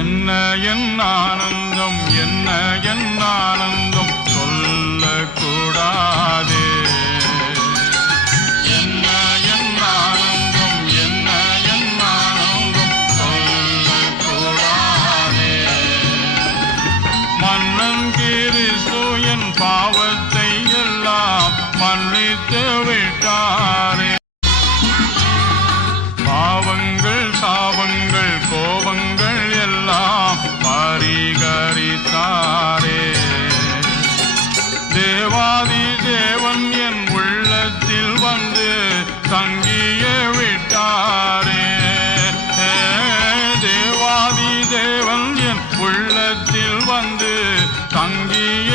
என்ன என் ஆனந்தம், என்ன என் ஆனந்தம் சொல்லக்கூடாதே. என்ன என் ஆனந்தம், என்ன என் ஆனந்தம் சொல்லக்கூடாதே. மன்னன் கிறிஸ்து என் பாவத்தை எல்லாம் மன்னித்து விட்டாரே. பாவங்கள் சாபங்கள் கோபங்கள் எல்லாம் பரிகரித்தாரே. தேவாதி தேவன் என் உள்ளத்தில் வந்து தங்கிய விட்டாரே. தேவாதி தேவன் என் உள்ளத்தில் வந்து தங்கிய